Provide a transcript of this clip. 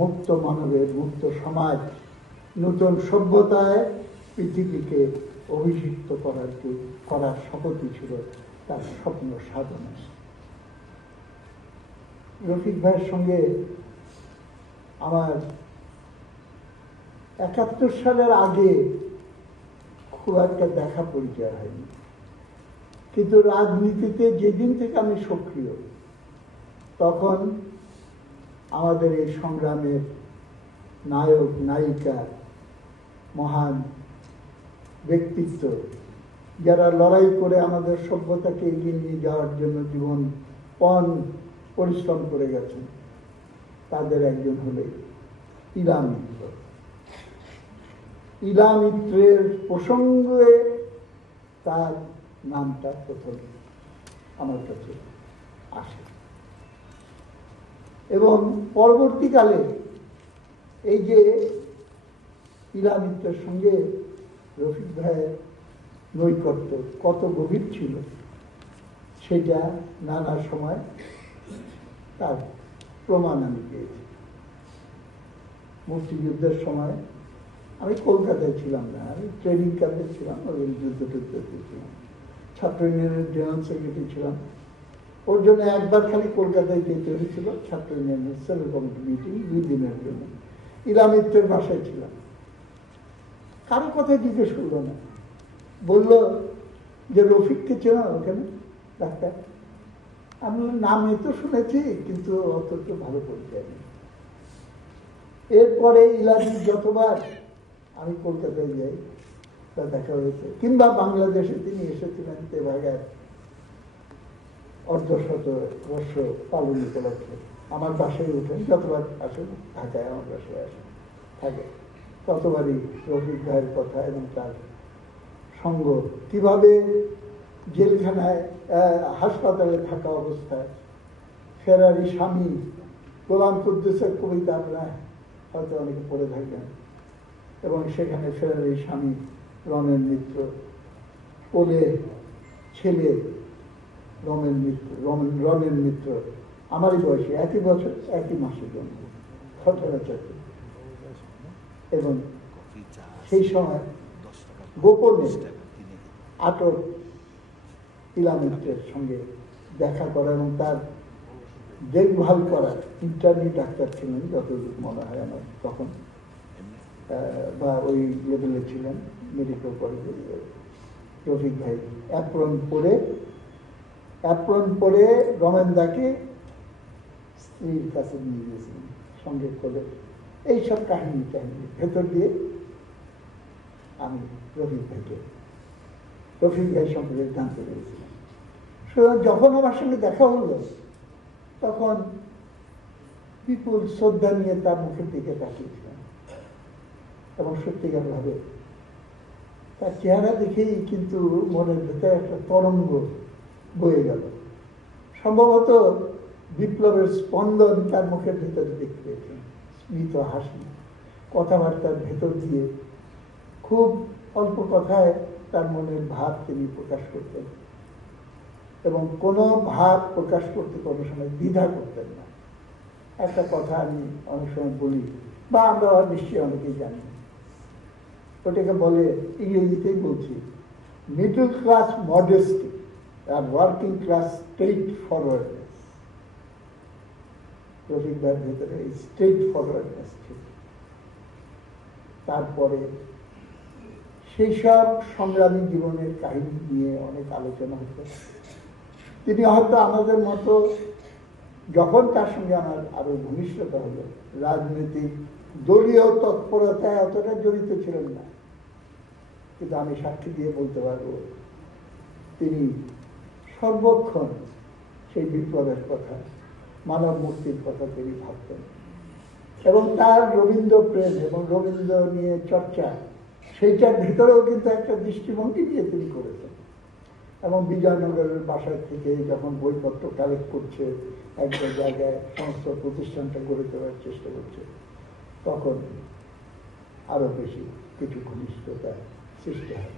মুক্ত মানবের মুক্ত সমাজ, নতুন সভ্যতায় পৃথিবীকে অভিষিক্ত করার শপথই ছিল তার স্বপ্ন সাধনা। রফিক ভাইয়ের সঙ্গে আমার 71 সালের আগে খুব একটা দেখা পরিচয় হয়নি, কিন্তু রাজনীতিতে যেদিন থেকে আমি সক্রিয়, তখন আমাদের এই সংগ্রামের নায়ক নায়িকা, মহান ব্যক্তিত্ব, যারা লড়াই করে আমাদের সভ্যতাকে এগিয়ে নিয়ে যাওয়ার জন্য জীবনপণ পরিশ্রম করে গেছেন, তাদের একজন হলে ইলা মিত্র। ইলা মিত্রের প্রসঙ্গে তার নামটা প্রথম আমার কাছে আসে, এবং পরবর্তীকালে এই যে ইলা মিত্রের সঙ্গে রফিক ভাইয়ের নৈকট্য কত গভীর ছিল, সেটা নানা সময় তার প্রমাণ আমি পেয়েছি। মুক্তিযুদ্ধের সময় আমি কলকাতায় ছিলাম না, আমি ট্রেনিং ক্যাম্পে ছিলাম, ওই যুদ্ধটুদ্ধতে ছিলাম, ছাত্র ইউনিয়নের জেনারেল সেক্রেটারি ছিলাম। ওর জন্য একবার খালি কলকাতায় যেতে হয়েছিল, ছাত্র ইউনিয়নের সেল কমিটি মিটিং 2 দিনের জন্য। ইলা মিত্রের বাসায় ছিলাম, কারো কথা জিজ্ঞেস করলো না, বললো যে রফিককে চেনা ওখানে ডাক্তার? আমি নামে তো শুনেছি, কিন্তু অত তো ভালো পরিচয় নেই। এরপরে ইলাদি যতবার আমি কলকাতায় যাই তা দেখা হয়েছে, কিংবা বাংলাদেশে তিনি এসেছিলেন তেভাগার 150 বর্ষ পালন উপলক্ষে আমার বাসায় উঠেন, যতবার আসেন ঢাকায় আমার বাসায় আসেন থাকে, ততবারই রফিক ভাইয়ের কথা এবং তার সঙ্গ, কিভাবে জেলখানায় হাসপাতালে থাকা অবস্থায় ফেরারি স্বামী গোলাম কুদ্দুসের কবিতা আপনার হয়তো অনেকে পড়ে থাকবেন, এবং সেখানে ফেরারি স্বামী রমেন মিত্র, কোলে ছেলে রমেন মিত্র, আমারই বয়সে, একই বছর একই মাসে জন্ম, সচরাচর। এবং সেই সময় গোপনে আটক ইলা মিত্রের সঙ্গে দেখা করা এবং তার দেখভাল করার, ইন্টার্নি ডাক্তার ছিলেন যতদূর মনে হয় আমার তখন, বা ওই লেভেলে ছিলেন মেডিকেল কলেজে। রফিক ভাই অ্যাপ্রন পরে রমেনদাকে স্ত্রীর কাছে নিয়ে গিয়েছিলেন সঙ্গে করে। এইসব কাহিনী ভেতর দিয়ে আমি রফিক ভাই সম্পর্কে জানতে পেরেছিলাম। সুতরাং যখন আমার সঙ্গে দেখা হলো, তখন বিপুল শ্রদ্ধা নিয়ে তার মুখের দিকে তাকিয়েছিলাম, এবং সত্যিকার ভাবে তার চেহারা দেখেই কিন্তু মনের ভেতরে একটা তরঙ্গ বয়ে গেল। সম্ভবত বিপ্লবের স্পন্দন তার মুখের ভেতরে দেখতে পেয়েছেন, স্মিত হাসি, কথাবার্তার ভেতর দিয়ে খুব অল্প কথায় তার মনের ভাব তিনি প্রকাশ করতেন, এবং কোনো ভাব প্রকাশ করতে কোনো সময় দ্বিধা করতেন না। একটা কথা আমি অনেক সময় বলি, বা আমরা নিশ্চয়ই অনেকেই জানি, ওটাকে বলে, ইংরেজিতেই বলছি, মিডল ক্লাস মডেস্টি আর working class straightforwardness. Rafiq ভাইয়ের ভেতরে এই স্ট্রেট ফরওয়ার্ডনেস ছিল। তারপরে সেই সব সংগ্রামী জীবনের কাহিনী নিয়ে অনেক আলোচনা হতো। তিনি হয়তো আমাদের মতো, যখন তার সঙ্গে আমার আরো ঘনিষ্ঠতা হলো, রাজনৈতিক দলীয় তৎপরতায় অতটা জড়িত ছিলেন না, কিন্তু আমি সাক্ষী দিয়ে বলতে পারবো তিনি সর্বক্ষণ সেই বিপ্লবের কথা, মানব মুক্তির কথা তিনি ভাবতেন, এবং তার রবীন্দ্র প্রেম এবং রবীন্দ্র নিয়ে চর্চা, সেইটার ভিতরেও কিন্তু একটা দৃষ্টিভঙ্গি দিয়ে তিনি করেছেন। এবং বিজয়নগরের বাসায় থেকে যখন বইপত্র কালেক্ট করছে, একটা জায়গায় সমস্ত প্রতিষ্ঠানটা গড়ে তোলার চেষ্টা করছে, তখন আরো বেশি কিছু ঘনিষ্ঠতা সৃষ্টি হয়।